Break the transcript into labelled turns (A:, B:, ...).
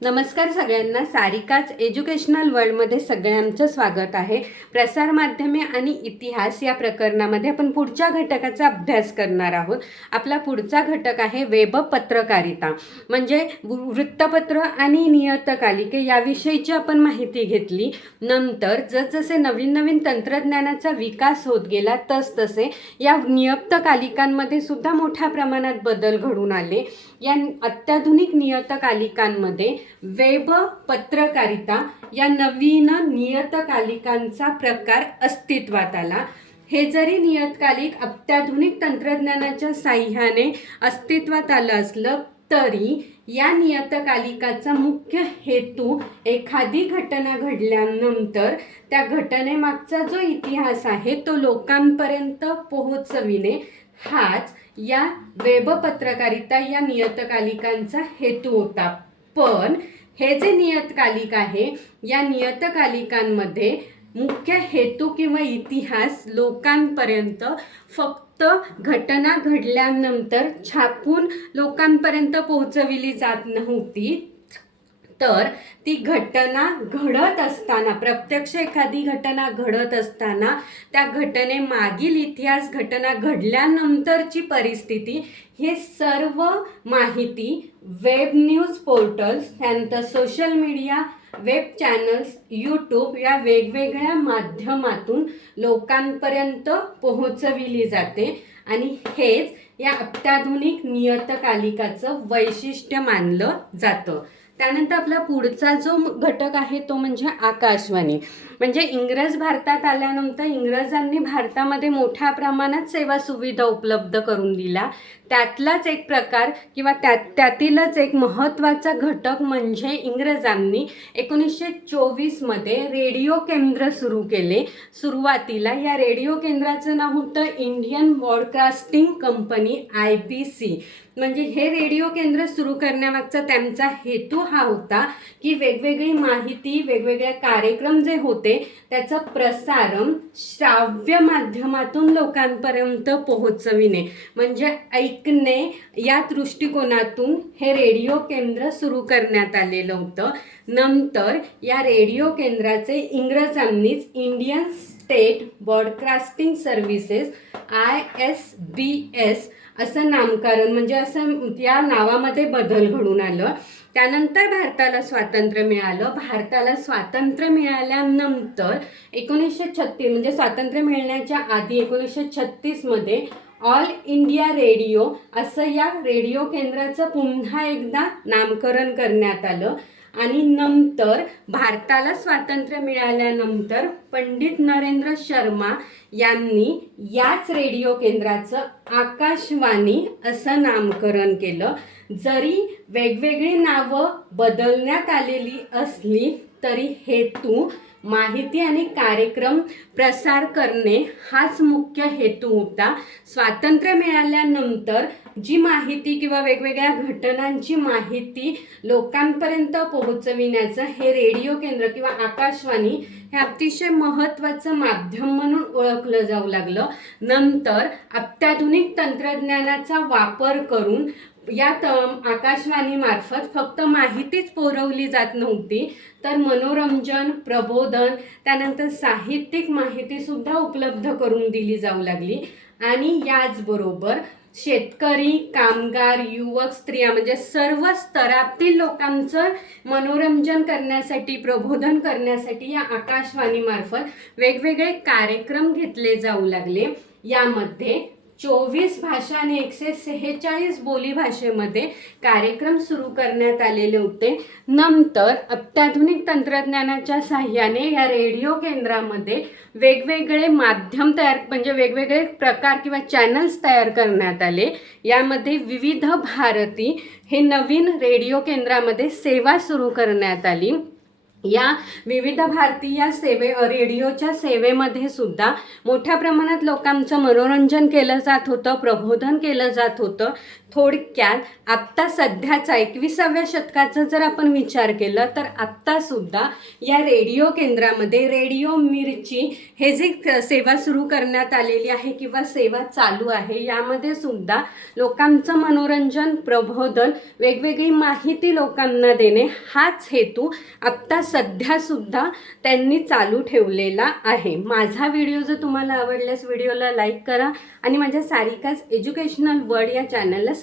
A: नमस्कार सगळ्यांना. सारिकाच एज्युकेशनल वर्ल्डमध्ये सगळ्यांचं स्वागत आहे. प्रसारमाध्यमे आणि इतिहास या प्रकरणामध्ये आपण पुढच्या घटकाचा अभ्यास करणार आहोत. आपला पुढचा घटक आहे वेब पत्रकारिता. म्हणजे वृत्तपत्र आणि नियतकालिके याविषयीची आपण माहिती घेतली. नंतर जसजसे नवीन नवीन तंत्रज्ञानाचा विकास होत गेला तसतसे या नियतकालिकांमध्ये सुद्धा मोठ्या प्रमाणात बदल घडून आले. या अत्याधुनिक नियतकालिकांमध्ये वेब पत्रकारिता या नवीन नियतकालिकांचा प्रकार अस्तित्वात आला. हे जरी नियतकालिक अत्याधुनिक तंत्रज्ञानाच्या साह्याने अस्तित्वात आलं असलं तरी या नियतकालिकाचा मुख्य हेतू एखादी घटना घडल्यानंतर त्या घटनेमागचा जो इतिहास आहे तो लोकांपर्यंत पोहोचविणे हाच या वेब पत्रकारिता या नियतकालिकांचा हेतू होता. पण हे जे नियतकालिक आहे या नियतकालिकांमध्ये मुख्य हेतू किंवा इतिहास लोकांपर्यंत फक्त घटना घडल्यानंतर छापून लोकांपर्यंत पोहोचविली जात नव्हती. तर ती घटना घडत असताना प्रत्यक्ष एखादी घटना घडत असताना त्या घटनेमागील इतिहास घटना घडल्यानंतरची परिस्थिती हे सर्व माहिती वेब न्यूज पोर्टल्स त्यानंतर social media web channels YouTube या वेगवेगळ्या माध्यमातून लोकांपर्यंत पोहोचविली जाते. आणि हेच या अत्याधुनिक नियतकालिकाचं वैशिष्ट्य मानलं जातं. त्यानंतर आपला पुढचा जो घटक आहे तो म्हणजे आकाशवाणी. म्हणजे इंग्रज भारतात आल्यानंतर इंग्रजांनी भारतामध्ये मोठ्या प्रमाणात सेवा सुविधा उपलब्ध करून दिल्या. त्यातलाच एक प्रकार किंवा त्यात त्यातीलच एक महत्त्वाचा घटक म्हणजे इंग्रजांनी एकोणीसशे चोवीसमध्ये रेडिओ केंद्र सुरू केले. सुरुवातीला या रेडिओ केंद्राचं नाव होतं Indian broadcasting company I B C. म्हणजे हे रेडिओ केंद्र सुरू करण्यामागचा त्यांचा हेतू हा होता की वेगवेगळी माहिती वेगवेगळे कार्यक्रम जे होते त्याचं प्रसारण श्राव्य माध्यमातून लोकांपर्यंत पोहोचविणे. म्हणजे ऐक ऐकणे या दृष्टिकोनातून हे रेडिओ केंद्र सुरू करण्यात आलेलं होतं. नंतर या रेडिओ केंद्राचे इंग्रजांनीच Indian state broadcasting services I S B S असं नामकरण म्हणजे असं या नावामध्ये बदल घडून आलं. त्यानंतर भारताला स्वातंत्र्य मिळालं. भारताला स्वातंत्र्य मिळाल्यानंतर एकोणीसशे छत्तीस म्हणजे स्वातंत्र्य मिळण्याच्या आधी एकोणीसशे छत्तीसमध्ये ऑल इंडिया रेडिओ असं या रेडिओ केंद्राचं पुन्हा एकदा नामकरण करण्यात आलं. आणि नंतर भारताला स्वातंत्र्य मिळाल्यानंतर पंडित नरेंद्र शर्मा यांनी याच रेडिओ केंद्राचं आकाशवाणी असं नामकरण केलं. जरी वेगवेगळी नावं बदलण्यात आलेली असली तरी हेतू माहिती आणि कार्यक्रम प्रसार करणे हाच मुख्य हेतू होता. स्वातंत्र्य मिळाल्यानंतर जी माहिती किंवा वेगवेगळ्या घटनांची माहिती लोकांपर्यंत पोहोचविण्याचं हे रेडिओ केंद्र किंवा आकाशवाणी हे अतिशय महत्त्वाचं माध्यम म्हणून ओळखलं जाऊ लागलं. नंतर अत्याधुनिक तंत्रज्ञानाचा वापर करून या त आकाशवाणीमार्फत फक्त माहितीच पुरवली जात नव्हती तर मनोरंजन प्रबोधन त्यानंतर साहित्यिक माहितीसुद्धा उपलब्ध करून दिली जाऊ लागली. आणि याचबरोबर शेतकरी कामगार युवक स्त्रिया म्हणजे सर्व स्तरातील लोकांचं मनोरंजन करण्यासाठी प्रबोधन करण्यासाठी या आकाशवाणीमार्फत वेगवेगळे कार्यक्रम घेतले जाऊ लागले. यामध्ये चोवीस भाषा आणि एकशे सेहेचाळीस बोलीभाषेमध्ये कार्यक्रम सुरू करण्यात आलेले होते. नंतर अत्याधुनिक तंत्रज्ञानाच्या साह्याने या रेडिओ केंद्रामध्ये वेगवेगळे माध्यम तयार म्हणजे वेगवेगळे प्रकार किंवा चॅनल्स तयार करण्यात आले. यामध्ये विविध भारती हे नवीन रेडिओ केंद्रामध्ये सेवा सुरू करण्यात आली. या विविध भारतीय सेवे रेडिओच्या सेवेमध्ये सुद्धा मोठ्या प्रमाणात लोकांचं मनोरंजन केलं जात होतं प्रबोधन केलं जात होतं. थोडक्यात आत्ता सध्याचा एकविसाव्या शतकाचा जर आपण विचार केला तर आत्तासुद्धा या रेडिओ केंद्रामध्ये रेडिओ मिरची हे जे सेवा सुरू करण्यात आलेली आहे किंवा सेवा चालू आहे यामध्ये सुद्धा लोकांचं मनोरंजन प्रबोधन वेगवेगळी माहिती लोकांना देणे हाच हेतू आत्ता सध्यासुद्धा त्यांनी चालू ठेवलेला आहे. माझा व्हिडिओ जर तुम्हाला आवडल्यास व्हिडिओला लाईक करा आणि माझ्या सारिकाज एज्युकेशनल वर्ड या चॅनलला